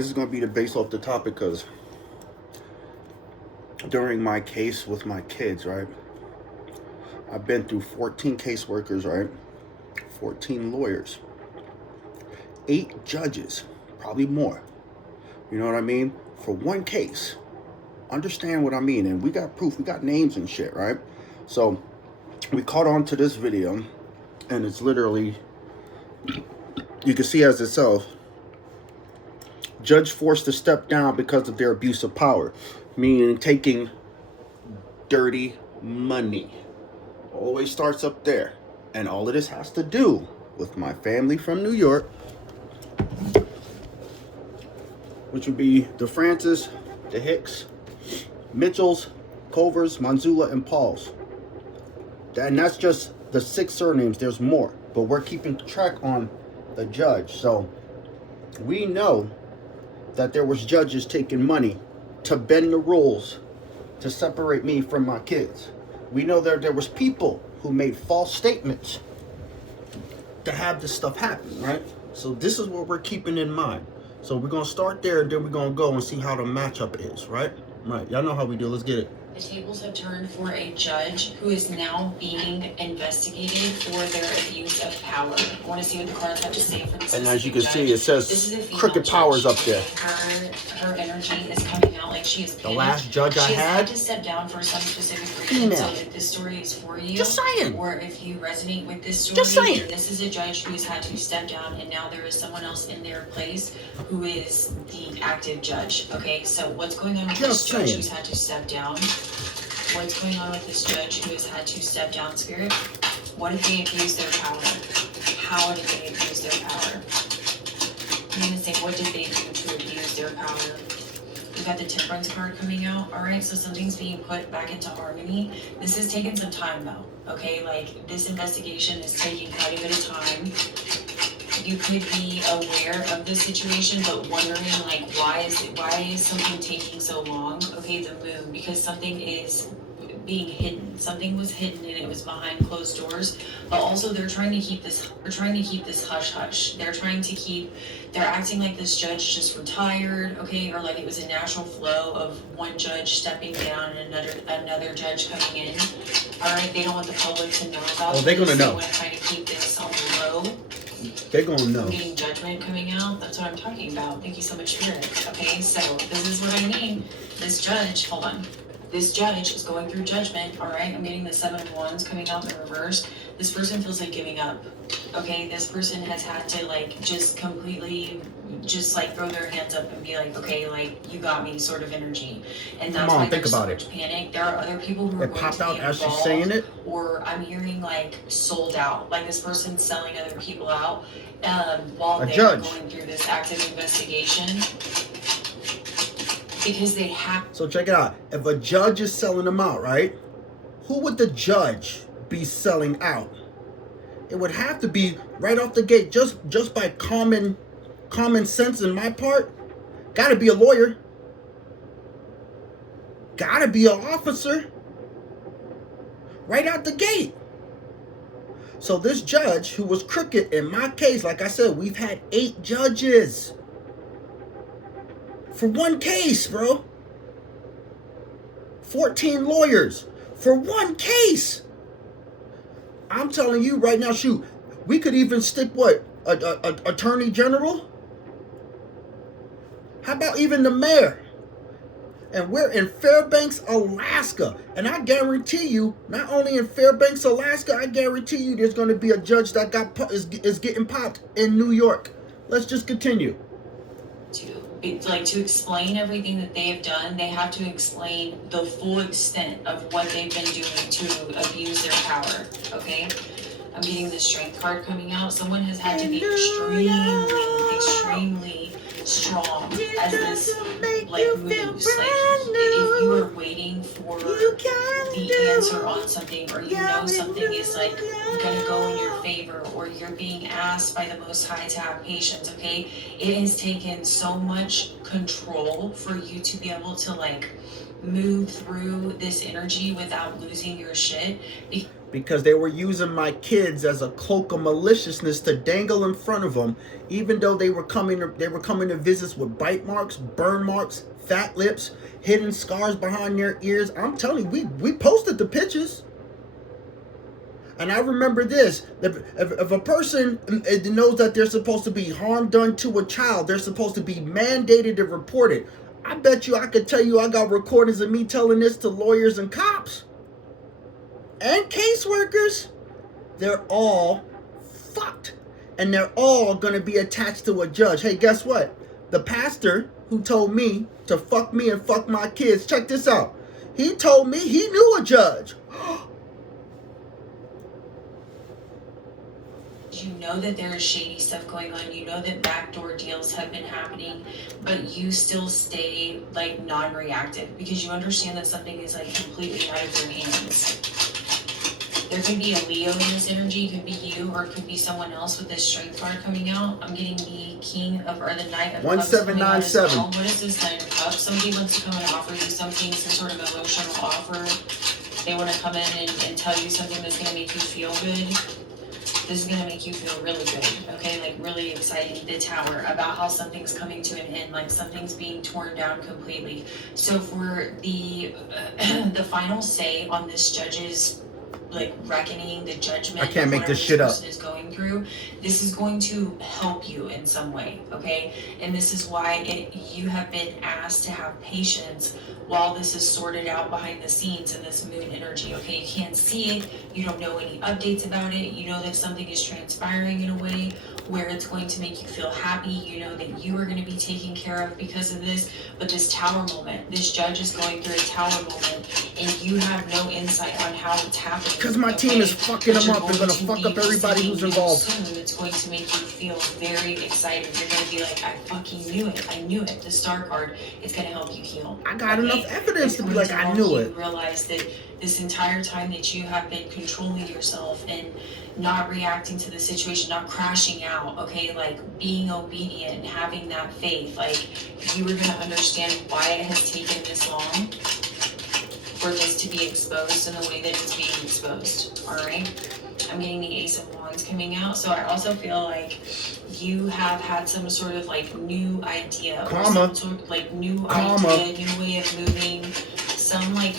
this is going to be the base off the topic, because during my case with my kids, right, I've been through 14 caseworkers, right, 14 lawyers, 8 judges, probably more, you know what I mean, for one case. Understand what I mean? And we got proof, we got names and shit, right? So we caught on to this video, and it's literally, you can see as itself, judge forced to step down because of their abuse of power, meaning taking dirty money. Always starts up there. And all of this has to do with my family from New York, which would be the Francis, the Hicks, Mitchells, Culvers, Manzula, and Pauls. And that's just the 6 surnames. There's more, but we're keeping track on the judge. So we know that there was judges taking money to bend the rules to separate me from my kids. We know that there was people who made false statements to have this stuff happen, right? So this is what we're keeping in mind. So we're going to start there, and then we're going to go and see how the matchup is, right? Right. Y'all know how we do. Let's get it. The tables have turned for a judge who is now being investigated for their abuse of power. I want to see what the cards have to say for this. And as you can see, it says crooked powers up there. Her energy is coming out like she is panicked. The last judge I had to step down for some specific reason. So if this story is for you, just saying, or if you resonate with this story, just saying, this is a judge who has had to step down, and now there is someone else in their place who is the active judge. Okay, so what's going on with this judge who's had to step down? What's going on with this judge who has had to step down, Spirit? What did they abuse their power? How did they abuse their power? I'm going to say, what did they do to abuse their power? We've got the Temperance card coming out. All right, so something's being put back into harmony. This has taken some time, though. Okay, like, this investigation is taking quite a bit of time. You could be aware of the situation, but wondering, like, why is something taking so long? Okay, the moon, because something is being hidden. Something was hidden and it was behind closed doors. But also they're trying to keep this hush hush. They're acting like this judge just retired, okay, or like it was a natural flow of one judge stepping down and another judge coming in. All right, they don't want the public to know about they're gonna know. They want to try to keep this on the low. They're gonna know. I'm getting judgment coming out. That's what I'm talking about. Thank you so much, Spirit. Okay, so this is what I mean. This judge, hold on. This judge is going through judgment, all right? I'm getting the 7 of Wands coming out in the reverse. This person feels like giving up, okay? This person has had to, like, just completely, just, like, throw their hands up and be like, okay, like, you got me sort of energy. And that's why there's so much panic. There are other people who are going to be involved. It popped out as she's saying it. Or I'm hearing, like, sold out. Like, this person's selling other people out while they're going through this active investigation. Because they have. So check it out. If a judge is selling them out, right? Who would the judge be selling out? It would have to be right off the gate, just by common sense in my part. Gotta be a lawyer. Gotta be an officer. Right out the gate. So this judge who was crooked in my case, like I said, we've had 8 judges. For one case, bro. 14 lawyers for one case. I'm telling you right now, shoot, we could even stick what? Attorney General? How about even the mayor? And we're in Fairbanks, Alaska. And I guarantee you, not only in Fairbanks, Alaska, I guarantee you there's going to be a judge that is getting popped in New York. Let's just continue. To explain everything that they have done, they have to explain the full extent of what they've been doing to abuse their power, okay? I'm getting the Strength card coming out. Someone has had to be extremely strong as this, like, moves. Like, if you are waiting for the answer on something, or you know something is, like, gonna go in your favor, or you're being asked by the Most High to have patience, okay? It has taken so much control for you to be able to, like, move through this energy without losing your shit. because they were using my kids as a cloak of maliciousness to dangle in front of them, even though they were coming to visits with bite marks, burn marks, fat lips, hidden scars behind their ears. I'm telling you, we posted the pictures. And I remember this, if a person knows that there's supposed to be harm done to a child, they're supposed to be mandated to report it. I bet you I could tell you I got recordings of me telling this to lawyers and cops and caseworkers. They're all fucked. And they're all going to be attached to a judge. Hey, guess what? The pastor who told me to fuck me and fuck my kids, check this out. He told me he knew a judge. You know that there is shady stuff going on. You know that backdoor deals have been happening, but you still stay like non-reactive because you understand that something is like completely out of your hands. There could be a Leo in this energy. It could be you, or it could be someone else with this strength card coming out. I'm getting the King of, or the Knight of Cups coming out as well. What is this Knight of Cups? Somebody wants to come and offer you something, some sort of emotional offer. They want to come in and tell you something that's going to make you feel good. This is going to make you feel really good, okay? Like really exciting. The Tower, about how something's coming to an end, like something's being torn down completely. So for the final say on this judge's like reckoning, the judgment, I can't make this shit up, is going through, this is going to help you in some way, okay? And this is why you have been asked to have patience while this is sorted out behind the scenes in this moon energy, okay? You can't see it, you don't know any updates about it, you know that something is transpiring in a way where it's going to make you feel happy, you know that you are going to be taken care of because of this, but this Tower moment, this judge is going through a Tower moment, and you have no insight on how it's happening. Because my team is fucking them up and going to fuck up everybody who's involved. Soon, it's going to make you feel very excited. You're going to be like, I fucking knew it. I knew it. The Star card, it's going to help you heal. I got enough evidence to be like, I knew it. Realize that this entire time that you have been controlling yourself and not reacting to the situation, not crashing out, okay, like being obedient and having that faith, like you were going to understand why it has taken this long for this to be exposed in the way that it's being exposed. All right, I'm getting the Ace of Wands coming out, so I also feel like you have had some sort of like new idea, or some sort of like new idea, new way of moving, some like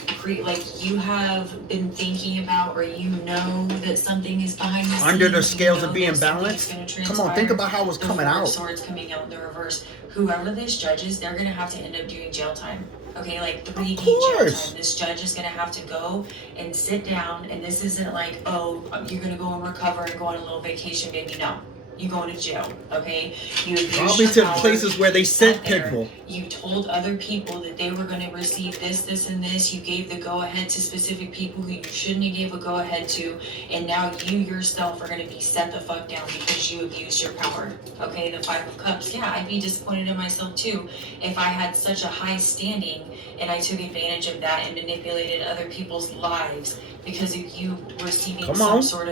you have been thinking about, or you know that something is behind the scenes. Under the scales of being balanced. Come on, think about how it's coming out. Swords coming out in the reverse. Whoever this judge is, they're gonna have to end up doing jail time. Okay, like 3D jail time. This judge is gonna have to go and sit down, and this isn't like, oh, you're gonna go and recover and go on a little vacation, baby. No. You going to jail, okay? You probably to places where they sent people. You told other people that they were going to receive this, this, and this. You gave the go-ahead to specific people who you shouldn't have gave a go-ahead to, and now you yourself are going to be set the fuck down because you abused your power, okay? The Five of Cups, yeah, I'd be disappointed in myself too if I had such a high standing and I took advantage of that and manipulated other people's lives because of you receiving some sort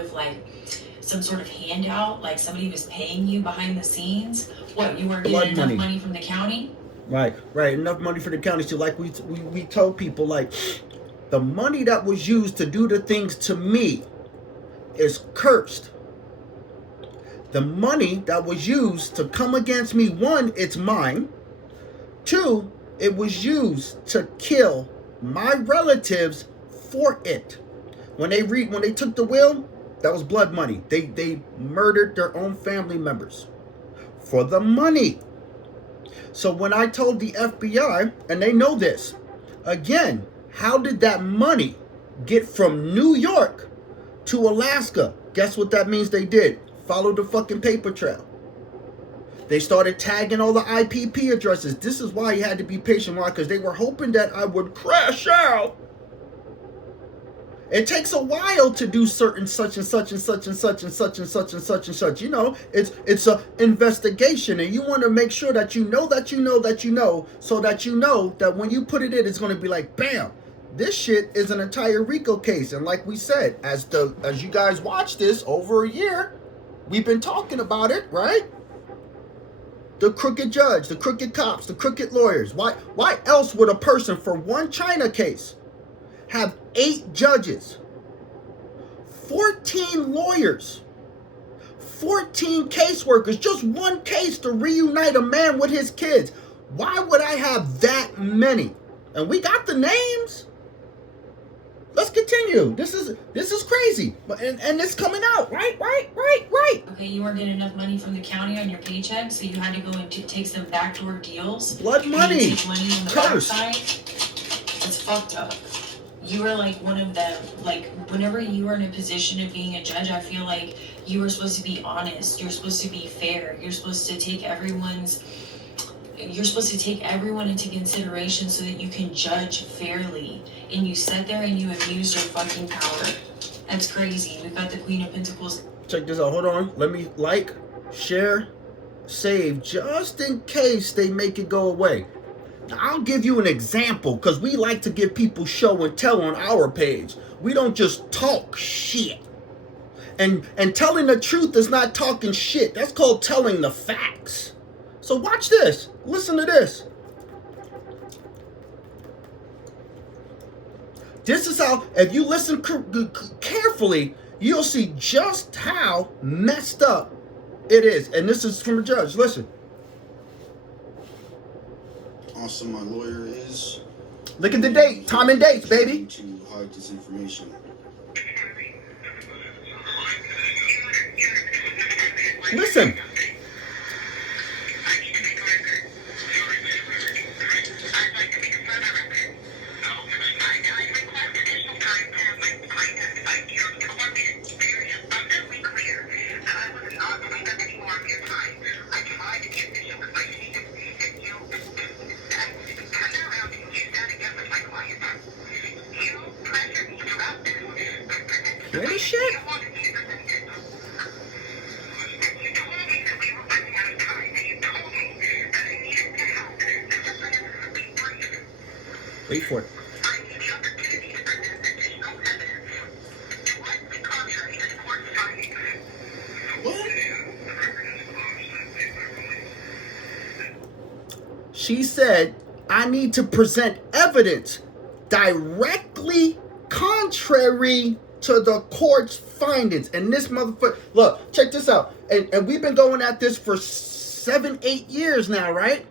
of handout, like somebody was paying you behind the scenes. What, you weren't getting enough money from the county? Right, enough money for the county. So like we told people, like the money that was used to do the things to me is cursed. The money that was used to come against me, one, it's mine. Two, it was used to kill my relatives for it. When they took the will, that was blood money. They murdered their own family members for the money. So when I told the FBI, and they know this, again, how did that money get from New York to Alaska? Guess what that means they did? Follow the fucking paper trail. They started tagging all the IPP addresses. This is why you had to be patient. Why? Because they were hoping that I would crash out. It takes a while to do certain such and such and such and such and such and such and such and such. You know, it's a investigation, and you want to make sure that you know that you know that you know, so that you know that when you put it in, it's going to be like, bam, this shit is an entire RICO case. And like we said, as you guys watch this over a year, we've been talking about it, right? The crooked judge, the crooked cops, the crooked lawyers. Why else would a person for one China case have 8 judges, 14 lawyers, 14 caseworkers, just one case to reunite a man with his kids. Why would I have that many? And we got the names. Let's continue. This is crazy. And it's coming out. Right. Okay, you weren't getting enough money from the county on your paycheck, so you had to go and take some backdoor deals. Blood money. Take money on the backside. It's fucked up. You were like one of them. Like, whenever you were in a position of being a judge, I feel like you were supposed to be honest. You're supposed to be fair. You're supposed to take everyone into consideration so that you can judge fairly. And you sat there and you abused your fucking power. That's crazy. We've got the Queen of Pentacles. Check this out. Hold on. Let me like, share, save, just in case they make it go away. Now, I'll give you an example, because we like to give people show and tell on our page. We don't just talk shit. And telling the truth is not talking shit. That's called telling the facts. So watch this. Listen to this. This is how, if you listen carefully, you'll see just how messed up it is. And this is from a judge. Listen. Also, my lawyer is... Look at the date. Time and dates, baby. ...to hide this information. Listen. Hear this shit? Wait for it. She said, I need to present evidence directly contrary to the court's findings. And this motherfucker, look, check this out. And we've been going at this for 7-8 years now, right?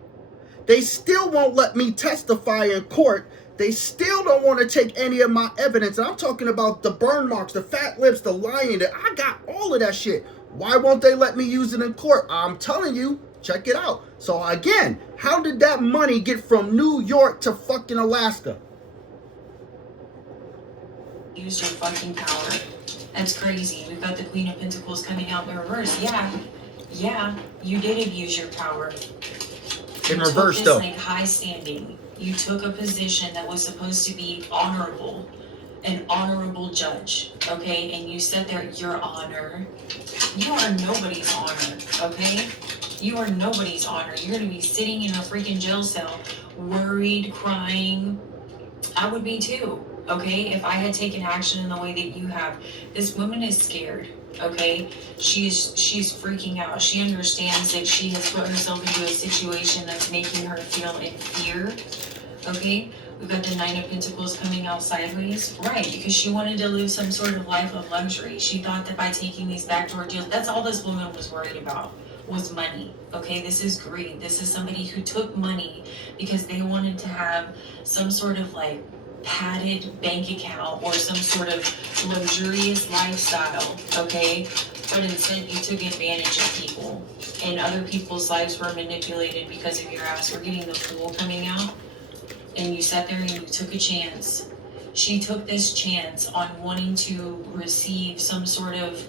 They still won't let me testify in court. They still don't want to take any of my evidence. And I'm talking about the burn marks, the fat lips, the lying. I got all of that shit. Why won't they let me use it in court? I'm telling you, check it out. So again, how did that money get from New York to fucking Alaska? Use your fucking power. That's crazy. We've got the Queen of Pentacles coming out in reverse. Yeah, you did abuse your power. In reverse, though. Like high standing. You took a position that was supposed to be honorable, an honorable judge, okay? And you said there, your honor. You are nobody's honor, okay? You are nobody's honor. You're gonna be sitting in a freaking jail cell, worried, crying. I would be too. Okay, if I had taken action in the way that you have. This woman is scared, okay? She's freaking out. She understands that she has put herself into a situation that's making her feel in fear, okay? We've got the Nine of Pentacles coming out sideways. Right, because she wanted to live some sort of life of luxury. She thought that by taking these backdoor deals, that's all this woman was worried about, was money, okay? This is greed. This is somebody who took money because they wanted to have some sort of like padded bank account or some sort of luxurious lifestyle, okay? But instead you took advantage of people and other people's lives were manipulated because of your ass. We're getting the Fool coming out and you sat there and you took a chance. She took this chance on wanting to receive some sort of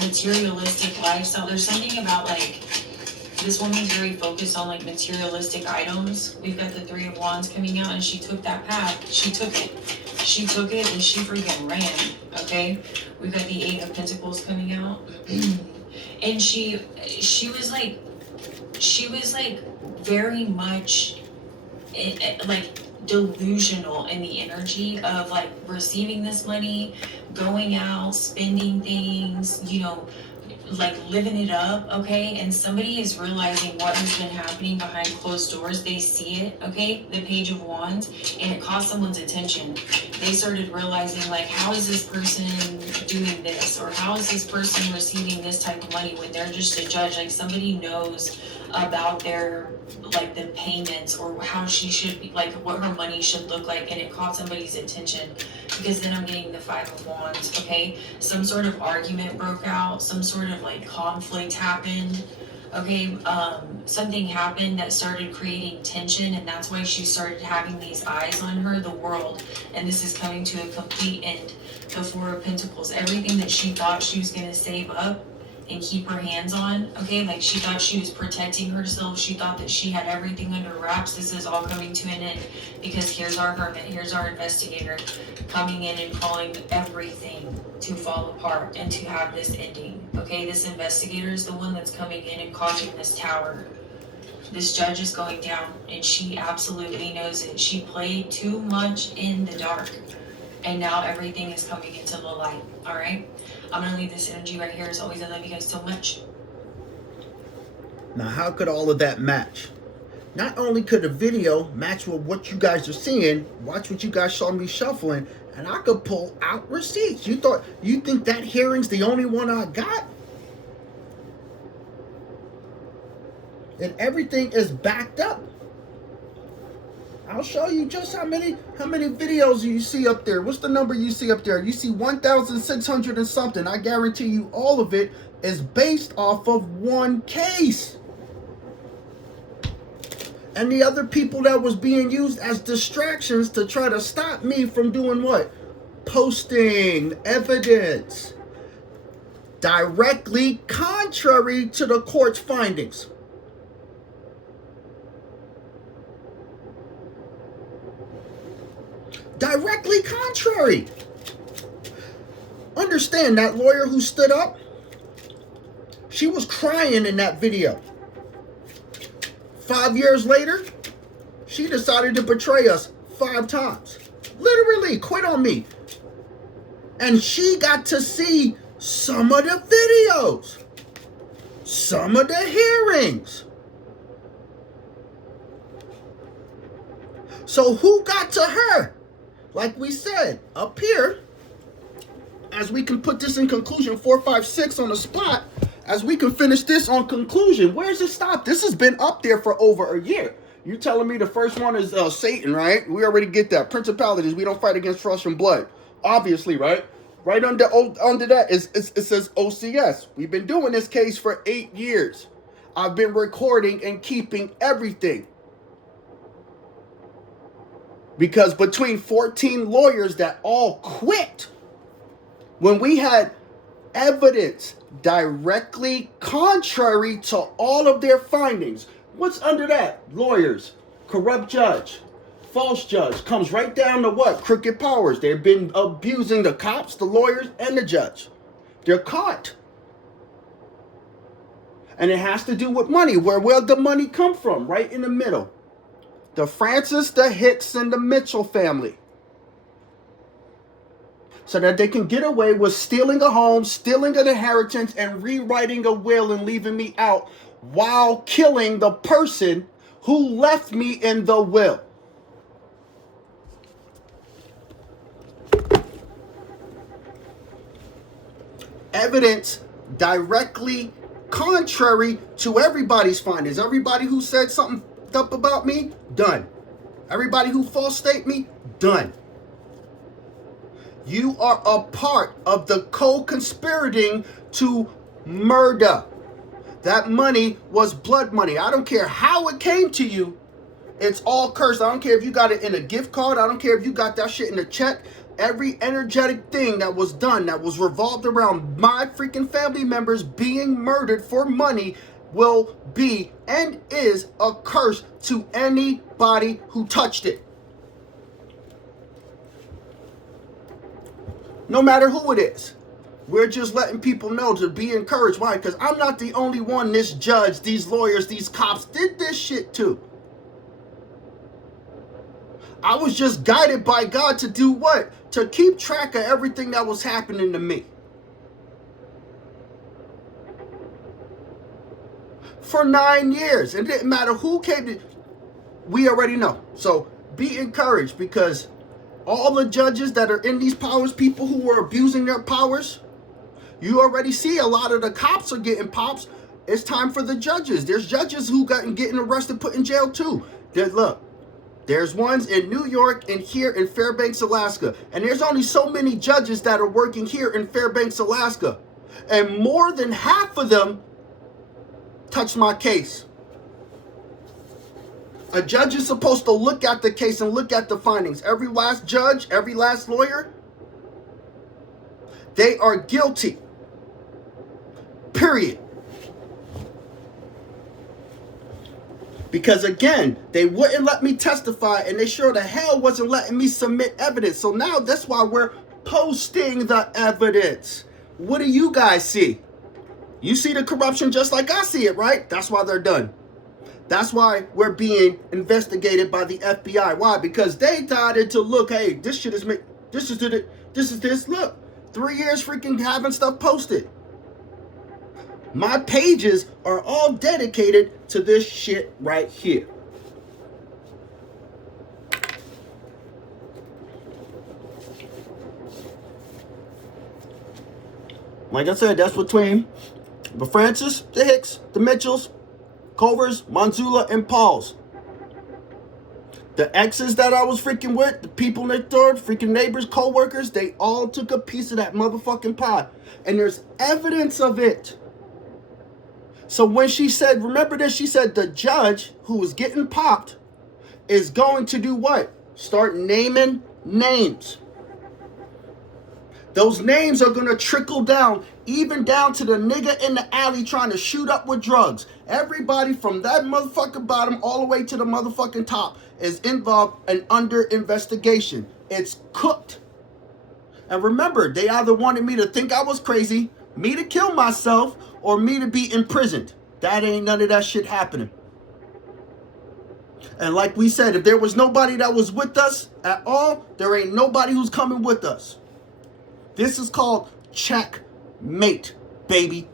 materialistic lifestyle. There's something about like, this woman's very focused on like materialistic items. We've got the Three of Wands coming out and she took that path. She took it and she freaking ran, okay? We've got the Eight of Pentacles coming out. And she was like very much like delusional in the energy of like receiving this money, going out, spending things, you know, like living it up, okay, and somebody is realizing what has been happening behind closed doors. They see it, okay, the Page of Wands, and it caught someone's attention. They started realizing, like, how is this person doing this, or how is this person receiving this type of money when they're just a judge? Like, somebody knows about their, like, the payments, or how she should be, like, what her money should look like, and it caught somebody's attention. Because then I'm getting the Five of Wands, okay? Some sort of argument broke out, some sort of, like, conflict happened, okay? Something happened that started creating tension, and that's why she started having these eyes on her, the world, and this is coming to a complete end. The Four of Pentacles, everything that she thought she was going to save up and keep her hands on, okay, like she thought she was protecting herself, she thought that she had everything under wraps. This is all coming to an end, because here's our hermit, here's our investigator coming in and calling everything to fall apart and to have this ending, okay? This investigator is the one that's coming in and causing this tower. This judge is going down, and she absolutely knows it. She played too much in the dark, and now everything is coming into the light, all right? I'm going to leave this energy right here. As always, I love you guys so much. Now, how could all of that match? Not only could the video match with what you guys are seeing, watch what you guys saw me shuffling, and I could pull out receipts. You think that hearing's the only one I got? And everything is backed up. I'll show you just how many videos you see up there. What's the number you see up there? You see 1,600 and something. I guarantee you all of it is based off of one case. And the other people that was being used as distractions to try to stop me from doing what? Posting evidence directly contrary to the court's findings. Directly contrary. Understand, that lawyer who stood up, she was crying in that video. 5 years later, she decided to betray us 5 times. Literally, quit on me. And she got to see some of the videos, some of the hearings. So who got to her? Like we said, up here, as we can put this in conclusion, 4, 5, 6 on the spot, as we can finish this on conclusion. Where's it stop? This has been up there for over a year. You telling me the first one is Satan, right? We already get that. Principalities, we don't fight against flesh and blood. Obviously, right? Right under that, it says OCS. We've been doing this case for 8 years. I've been recording and keeping everything. Because between 14 lawyers that all quit, when we had evidence directly contrary to all of their findings, what's under that? Lawyers, corrupt judge, false judge, comes right down to what? Crooked powers. They've been abusing the cops, the lawyers, and the judge. They're caught. And it has to do with money. Where the money come from? Right in the middle. The Francis, the Hicks, and the Mitchell family. So that they can get away with stealing a home, stealing an inheritance, and rewriting a will and leaving me out while killing the person who left me in the will. Evidence directly contrary to everybody's findings. Everybody who said something up about me, done. Everybody who false state me, done. You are a part of the co-conspirating to murder. That money was blood money. I don't care how it came to you. It's all cursed. I don't care if you got it in a gift card. I don't care if you got that shit in a check. Every energetic thing that was done that was revolved around my freaking family members being murdered for money will be and is a curse to anybody who touched it. No matter who it is. We're just letting people know to be encouraged. Why? Because I'm not the only one this judge, these lawyers, these cops did this shit to. I was just guided by God to do what? To keep track of everything that was happening to me. for 9 years. It didn't matter who came to, we already know. So be encouraged, because all the judges that are in these powers, people who are abusing their powers, you already see a lot of the cops are getting pops. It's time for the judges. There's judges who getting arrested, put in jail too. There's ones in New York and here in Fairbanks, Alaska. And there's only so many judges that are working here in Fairbanks, Alaska. And more than half of them touched my case. A judge is supposed to look at the case and look at the findings. Every last judge, every last lawyer, they are guilty. Period. Because again, they wouldn't let me testify, and they sure the hell wasn't letting me submit evidence. So now that's why we're posting the evidence. What do you guys see? You see the corruption just like I see it, right? That's why they're done. That's why we're being investigated by the FBI. Why? Because they decided to look, hey, this shit is made, this is this. Look, 3 years freaking having stuff posted. My pages are all dedicated to this shit right here. Like I said, that's between the Francis, the Hicks, the Mitchells, Covers, Manzula, and Pauls. The exes that I was freaking with, the people next door, freaking neighbors, co-workers, they all took a piece of that motherfucking pie. And there's evidence of it. So when she said, remember this, she said the judge who was getting popped is going to do what? Start naming names. Those names are going to trickle down, even down to the nigga in the alley trying to shoot up with drugs. Everybody from that motherfucking bottom all the way to the motherfucking top is involved and under investigation. It's cooked. And remember, they either wanted me to think I was crazy, me to kill myself, or me to be imprisoned. That ain't none of that shit happening. And like we said, if there was nobody that was with us at all, there ain't nobody who's coming with us. This is called checkmate, baby.